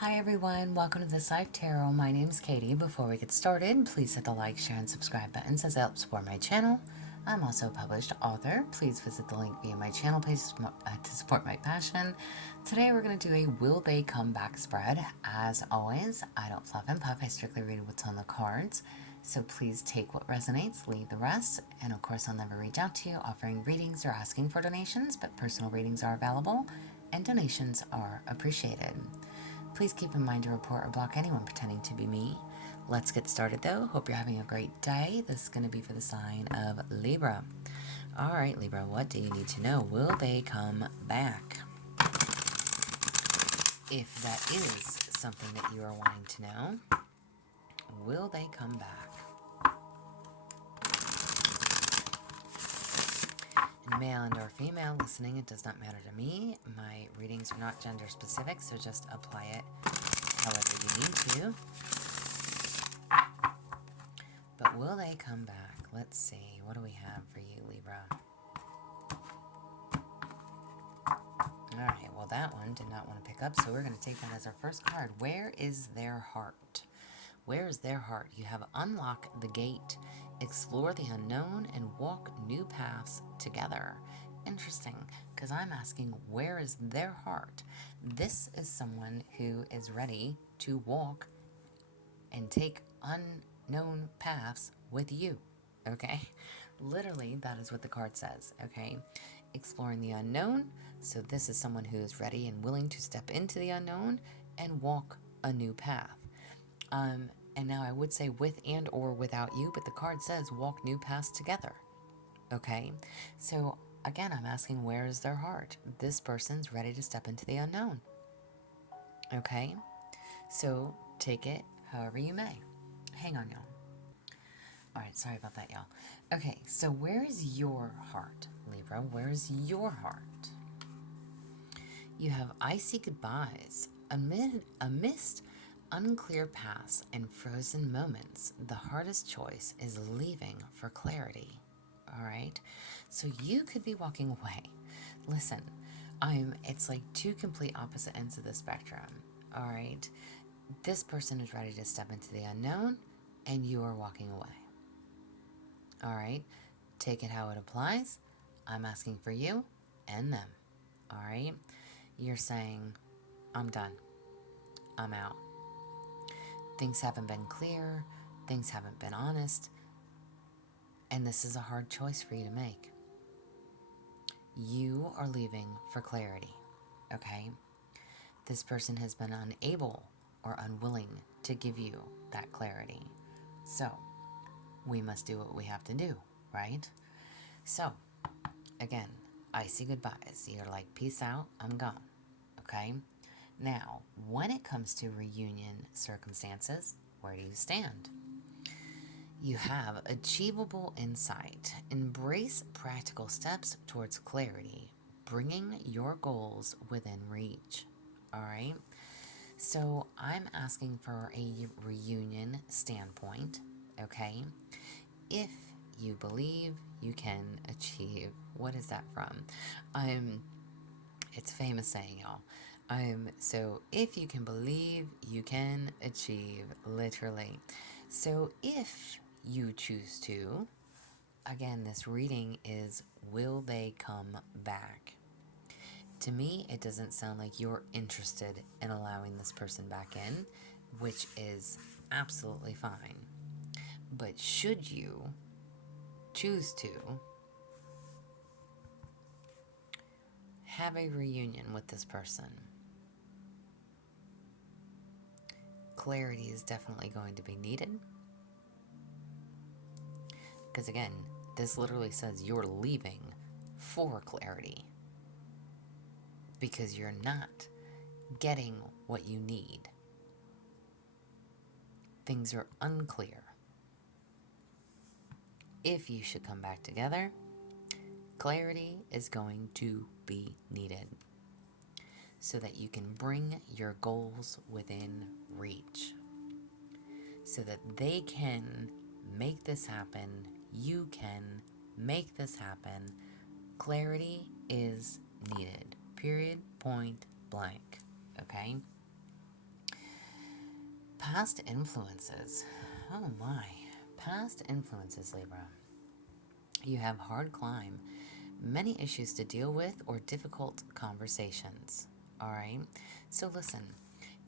Hi everyone, welcome to This Life Tarot. My name is Katie. Before we get started, please hit the like, share, and subscribe buttons as it helps support my channel. I'm also a published author. Please visit the link via my channel page to support my passion. Today we're going to do a Will They Come Back spread. As always, I don't fluff and puff. I strictly read what's on the cards. So please take what resonates, leave the rest. And of course, I'll never reach out to you offering readings or asking for donations, but personal readings are available and donations are appreciated. Please keep in mind to report or block anyone pretending to be me. Let's get started though. Hope you're having a great day. This is going to be for the sign of Libra. All right, Libra, what do you need to know? Will they come back? If that is something that you are wanting to know, will they come back? Male and or female listening, it does not matter to me. My readings are not gender specific, so just apply it however you need to. But will they come back? Let's see. What do we have for you, Libra? Alright, well that one did not want to pick up, so we're going to take that as our first card. Where is their heart? Where is their heart? You have unlock the gate, explore the unknown, and walk new paths together. Interesting, because I'm asking, where is their heart? This is someone who is ready to walk and take unknown paths with you, okay? Literally, that is what the card says, okay? Exploring the unknown. So this is someone who is ready and willing to step into the unknown and walk a new path. And now I would say with and or without you, but the card says walk new paths together, okay? So again, I'm asking, where is their heart? This person's ready to step into the unknown, okay? So take it however you may. Hang on, y'all. All right, sorry about that, y'all. Okay, so where is your heart, Libra? Where is your heart? You have icy goodbyes. Amidst unclear paths and frozen moments, the hardest choice is leaving for clarity. All right? So you could be walking away. Listen, it's like two complete opposite ends of the spectrum. All right? This person is ready to step into the unknown, and you are walking away. All right? Take it how it applies. I'm asking for you and them. All right? You're saying, I'm done. I'm out. Things haven't been clear. Things haven't been honest. And this is a hard choice for you to make. You are leaving for clarity. Okay? This person has been unable or unwilling to give you that clarity. So, we must do what we have to do, right? So, again, icy goodbyes. You're like, peace out, I'm gone. Okay? Now, when it comes to reunion circumstances, where do you stand? You have achievable insight. Embrace practical steps towards clarity, bringing your goals within reach. All right? So I'm asking for a reunion standpoint, okay? If you believe, you can achieve. What is that from? It's a famous saying, y'all. So if you can believe, you can achieve, literally. So if you choose to, again, this reading is, will they come back? To me, it doesn't sound like you're interested in allowing this person back in, which is absolutely fine. But should you choose to have a reunion with this person, clarity is definitely going to be needed. Because again, this literally says you're leaving for clarity. Because you're not getting what you need. Things are unclear. If you should come back together, clarity is going to be needed so that you can bring your goals within reach, so that they can make this happen, you can make this happen. Clarity is needed. Period, point blank. Okay? Past influences. Oh my. Past influences, Libra. You have hard climb, many issues to deal with, or difficult conversations. All right? So listen,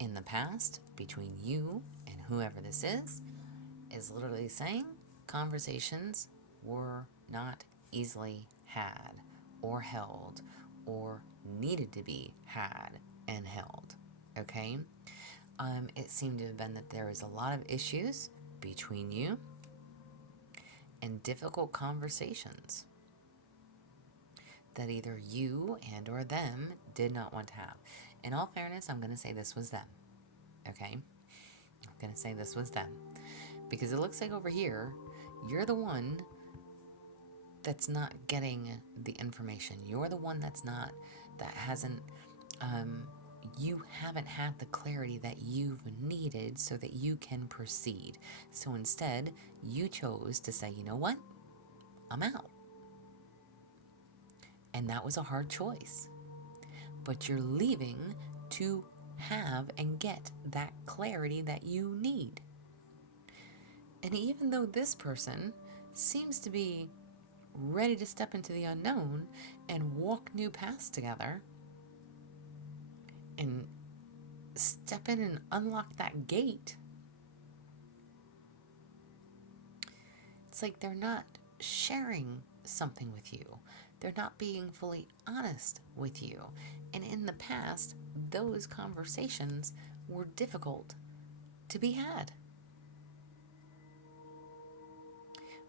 in the past, between you and whoever this is literally saying conversations were not easily had or held or needed to be had and held. Okay? It seemed to have been that there was a lot of issues between you and difficult conversations that either you and or them did not want to have. In all fairness, I'm going to say this was them. Okay? I'm going to say this was them. Because it looks like over here, you're the one that's not getting the information. You're the one that hasn't, you haven't had the clarity that you've needed so that you can proceed. So instead, you chose to say, you know what? I'm out. And that was a hard choice. But you're leaving to have and get that clarity that you need. And even though this person seems to be ready to step into the unknown and walk new paths together and step in and unlock that gate, it's like they're not sharing something with you. They're not being fully honest with you. And in the past, those conversations were difficult to be had.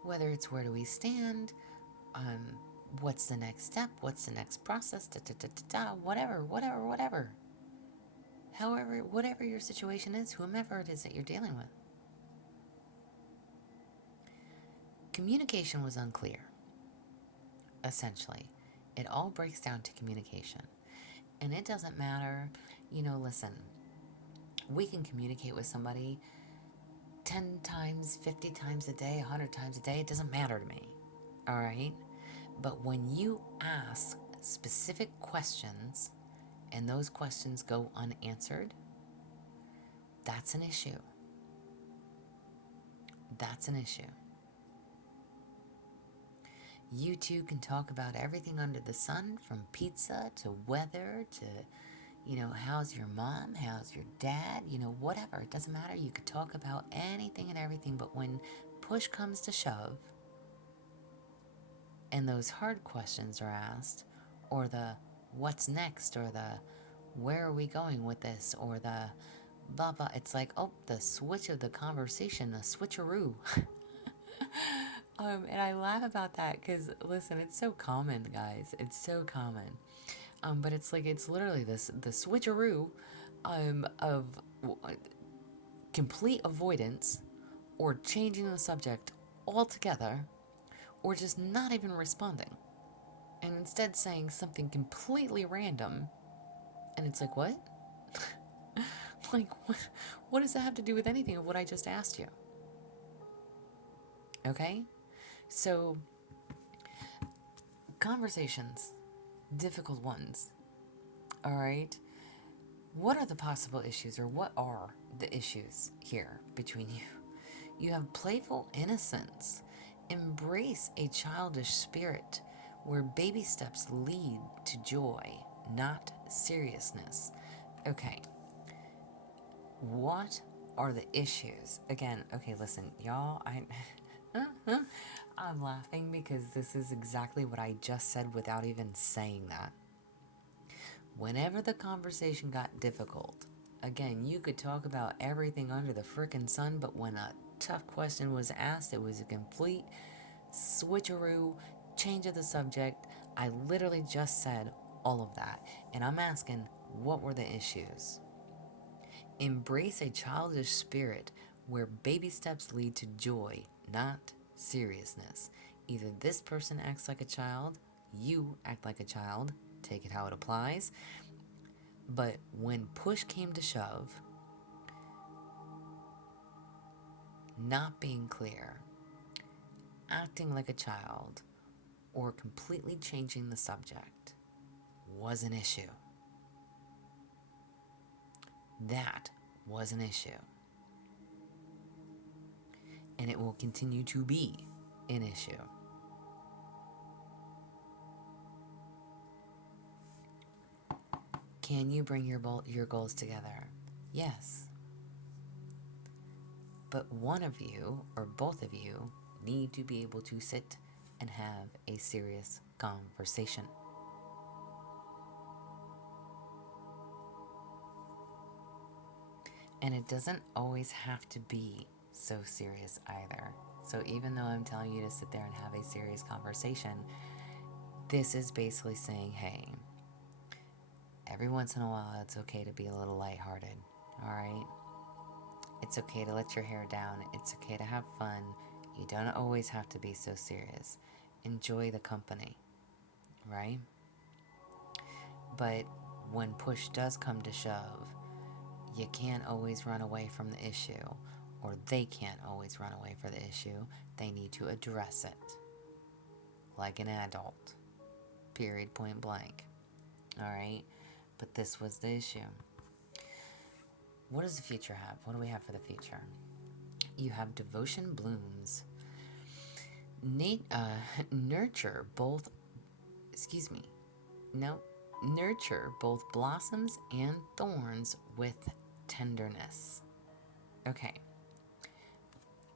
Whether it's where do we stand, what's the next step, what's the next process, whatever. However, whatever your situation is, whomever it is that you're dealing with. Communication was unclear, essentially. It all breaks down to communication. And it doesn't matter, listen, we can communicate with somebody 10 times, 50 times a day, 100 times a day. It doesn't matter to me, all right? But when you ask specific questions and those questions go unanswered, that's an issue. That's an issue. You two can talk about everything under the sun, from pizza to weather to, how's your mom, how's your dad, whatever. It doesn't matter. You could talk about anything and everything, but when push comes to shove and those hard questions are asked, or the what's next, or the where are we going with this, or the blah blah, it's like, oh, the switch of the conversation, the switcheroo. And I laugh about that because, listen, it's so common, guys. It's so common. But it's like, it's literally the switcheroo of complete avoidance, or changing the subject altogether, or just not even responding. And instead saying something completely random. And it's like, what? Like, what does that have to do with anything of what I just asked you? Okay? So, conversations, difficult ones, all right? What are the possible issues, or what are the issues here between you? You have playful innocence. Embrace a childish spirit where baby steps lead to joy, not seriousness. Okay. What are the issues? Again, okay, listen, y'all, I'm laughing because this is exactly what I just said without even saying that. Whenever the conversation got difficult, again, you could talk about everything under the frickin' sun, but when a tough question was asked, it was a complete switcheroo, change of the subject. I literally just said all of that. And I'm asking, what were the issues? Embrace a childish spirit where baby steps lead to joy, not seriousness. Either this person acts like a child, you act like a child, take it how it applies. But when push came to shove, not being clear, acting like a child, or completely changing the subject was an issue. That was an issue. and it will continue to be an issue. Can you bring your goals together? Yes. But one of you or both of you need to be able to sit and have a serious conversation. And it doesn't always have to be so serious either. So even though I'm telling you to sit there and have a serious conversation, this is basically saying, hey, every once in a while it's okay to be a little lighthearted, all right? It's okay to let your hair down. It's okay to have fun. You don't always have to be so serious. Enjoy the company, right? But when push does come to shove, you can't always run away from the issue, or they can't always run away from the issue. They need to address it like an adult, period, point blank. All right? But this was the issue. What does the future have? What do we have for the future? You have devotion blooms. Nurture both, nurture both blossoms and thorns with tenderness. Okay.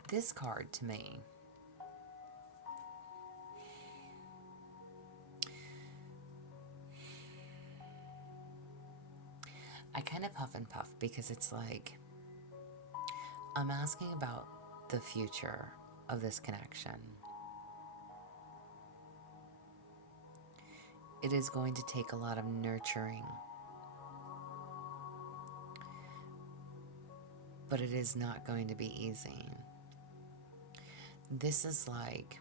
This card to me, I kind of huff and puff because it's like I'm asking about the future of this connection. It is going to take a lot of nurturing, but it is not going to be easy. This is like,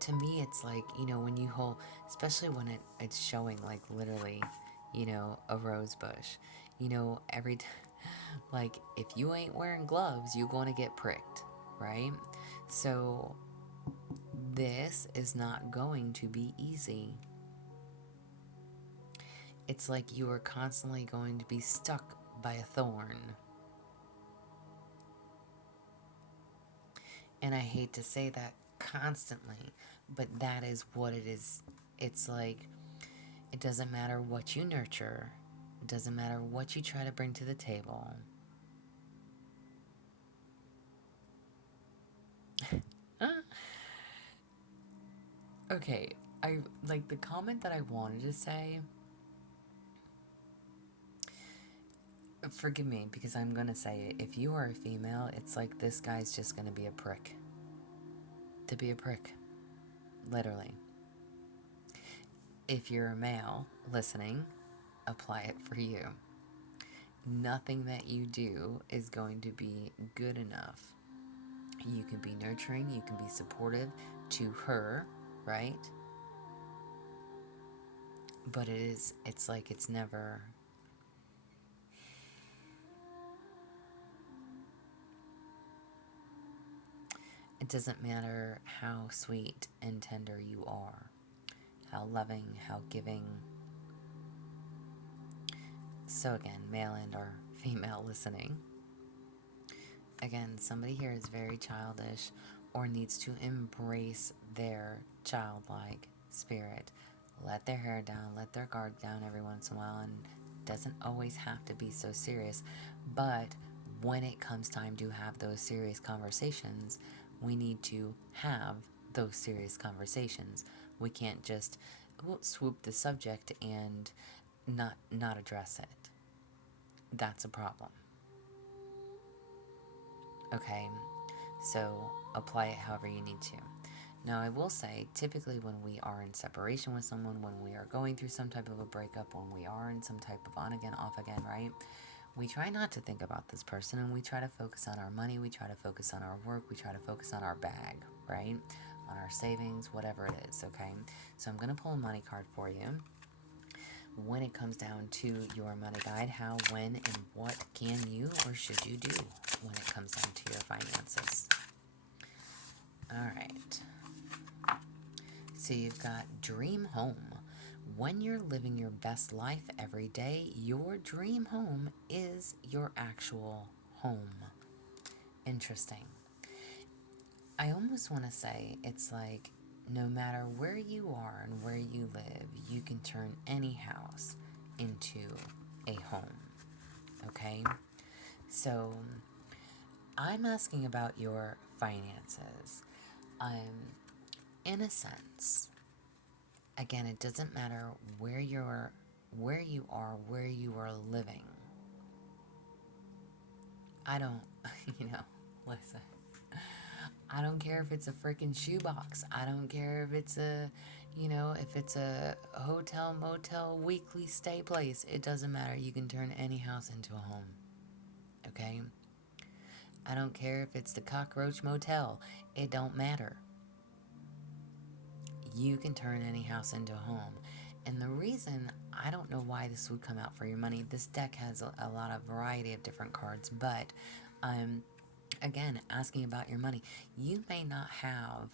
to me, it's like, when you hold, especially when it's showing like literally, a rose bush, every time, like if you ain't wearing gloves, you're going to get pricked, right? So this is not going to be easy. It's like you are constantly going to be stuck by a thorn. And I hate to say that constantly, but that is what it is. It's like, it doesn't matter what you nurture. It doesn't matter what you try to bring to the table. Okay, I like the comment that I wanted to say. Forgive me, because I'm gonna say it. If you are a female, it's like this guy's just gonna be a prick. To be a prick. Literally. If you're a male listening, apply it for you. Nothing that you do is going to be good enough. You can be nurturing, you can be supportive to her, right? But it's like it's never... It doesn't matter how sweet and tender you are, how loving, how giving. So again, male and or female listening. Again, somebody here is very childish or needs to embrace their childlike spirit. Let their hair down, let their guard down every once in a while, and doesn't always have to be so serious. But when it comes time to have those serious conversations, we need to have those serious conversations. We can't just swoop the subject and not address it. That's a problem. Okay, so apply it however you need to. Now, I will say, typically when we are in separation with someone, when we are going through some type of a breakup, when we are in some type of on again, off again, right? We try not to think about this person, and we try to focus on our money, we try to focus on our work, we try to focus on our bag, right? On our savings, whatever it is, okay? So I'm going to pull a money card for you. When it comes down to your money guide, how, when, and what can you or should you do when it comes down to your finances? All right. So you've got dream home. When you're living your best life every day, your dream home is your actual home. Interesting. I almost want to say it's like no matter where you are and where you live, you can turn any house into a home. Okay? So I'm asking about your finances. In a sense, again, it doesn't matter where where you are living. I don't, listen. I don't care if it's a freaking shoebox. I don't care if it's if it's a hotel, motel, weekly stay place. It doesn't matter. You can turn any house into a home. Okay? I don't care if it's the cockroach motel. It don't matter. You can turn any house into a home. And the reason, I don't know why this would come out for your money. This deck has a lot of variety of different cards, but again, asking about your money. You may not have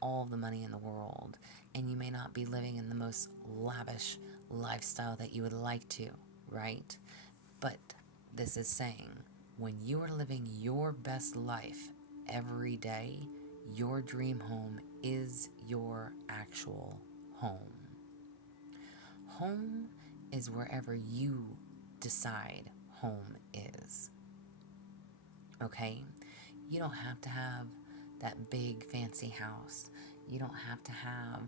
all the money in the world, and you may not be living in the most lavish lifestyle that you would like to, right? But this is saying when you are living your best life every day, your dream home is your actual home. Home is wherever you decide home is. Okay? You don't have to have that big fancy house. You don't have to have,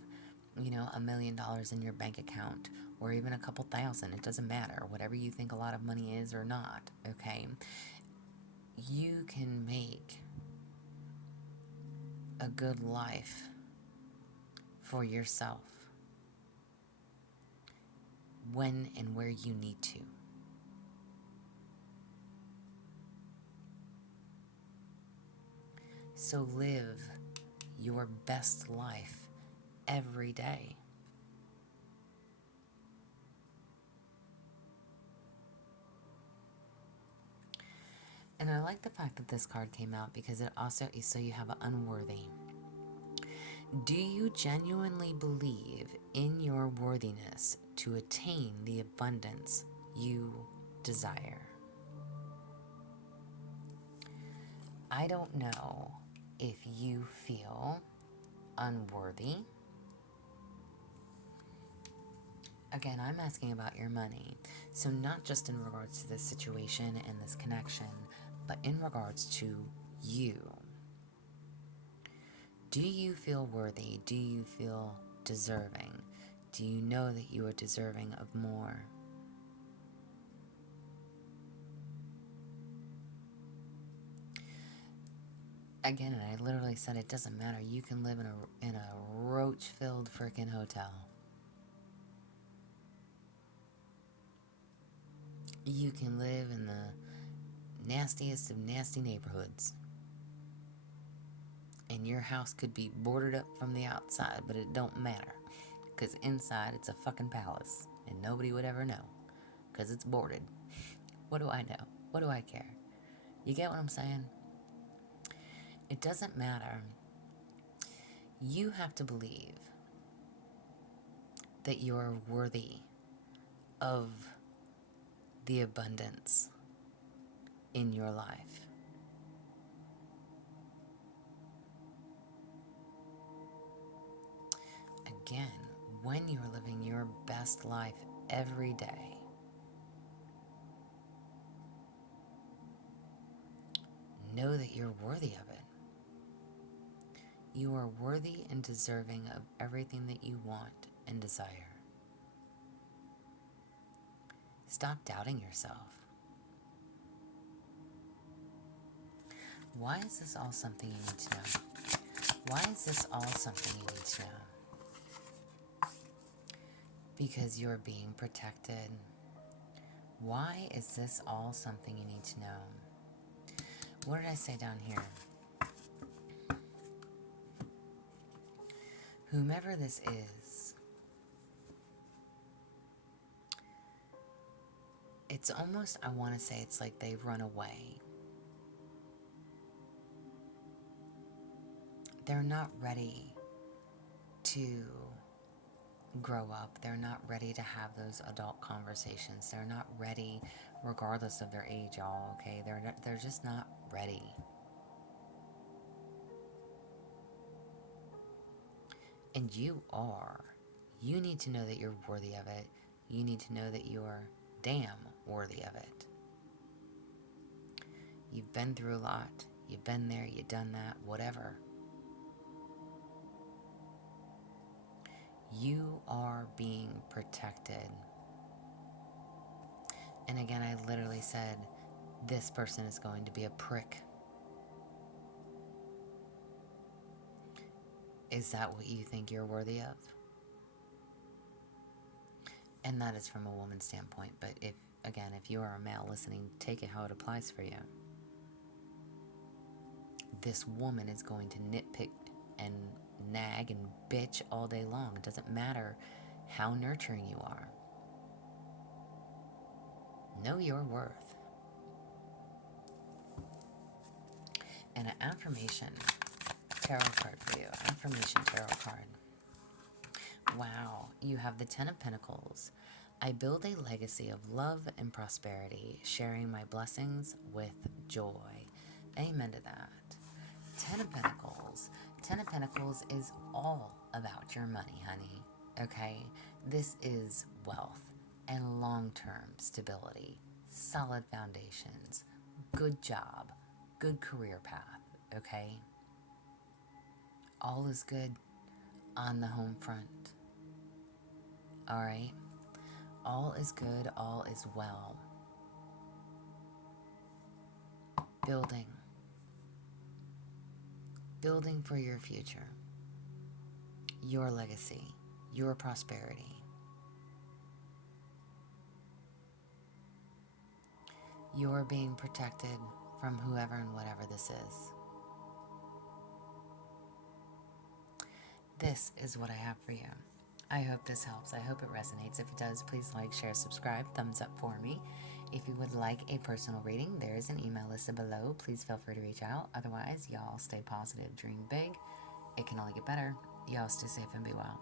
$1 million in your bank account or even a couple thousand. It doesn't matter. Whatever you think a lot of money is or not, okay? You can make a good life for yourself when and where you need to. So live your best life every day. And I like the fact that this card came out because it also is so you have an unworthy. Do you genuinely believe in your worthiness to attain the abundance you desire? I don't know if you feel unworthy. Again, I'm asking about your money. So not just in regards to this situation and this connection, but in regards to you. Do you feel worthy? Do you feel deserving? Do you know that you are deserving of more? Again, and I literally said it doesn't matter. You can live in a roach-filled freaking hotel. You can live in the nastiest of nasty neighborhoods. And your house could be boarded up from the outside, but it don't matter. Because inside it's a fucking palace. And nobody would ever know. Because it's boarded. What do I know? What do I care? You get what I'm saying? It doesn't matter. You have to believe that you're worthy of the abundance in your life. Again, when you're living your best life every day, know that you're worthy of it. You are worthy and deserving of everything that you want and desire. Stop doubting yourself. Why is this all something you need to know? Why is this all something you need to know? Because you're being protected. Why is this all something you need to know? What did I say down here? Whomever this is, it's almost, I want to say it's like they've run away. They're not ready to grow up. They're not ready to have those adult conversations. They're not ready, regardless of their age, y'all, okay? They're just not ready. And you are. You need to know that you're worthy of it. You need to know that you're damn worthy of it. You've been through a lot. You've been there, you've done that, whatever. You are being protected. And again, I literally said, this person is going to be a prick. Is that what you think you're worthy of? And that is from a woman's standpoint. But if you are a male listening, take it how it applies for you. This woman is going to nitpick and nag and bitch all day long. It doesn't matter how nurturing you are. Know your worth. And an affirmation tarot card for you. Affirmation tarot card. Wow, you have the 10 of Pentacles. I build a legacy of love and prosperity, sharing my blessings with joy. Amen to that. 10 of Pentacles. 10 of Pentacles is all about your money, honey. Okay? This is wealth and long-term stability, solid foundations, good job, good career path. Okay? All is good on the home front. All right? All is good, all is well. Building for your future, your legacy, your prosperity. You're being protected from whoever and whatever this is. This is what I have for you. I hope this helps. I hope it resonates. If it does, please like, share, subscribe, thumbs up for me. If you would like a personal reading, there is an email listed below. Please feel free to reach out. Otherwise, y'all stay positive, dream big. It can only get better. Y'all stay safe and be well.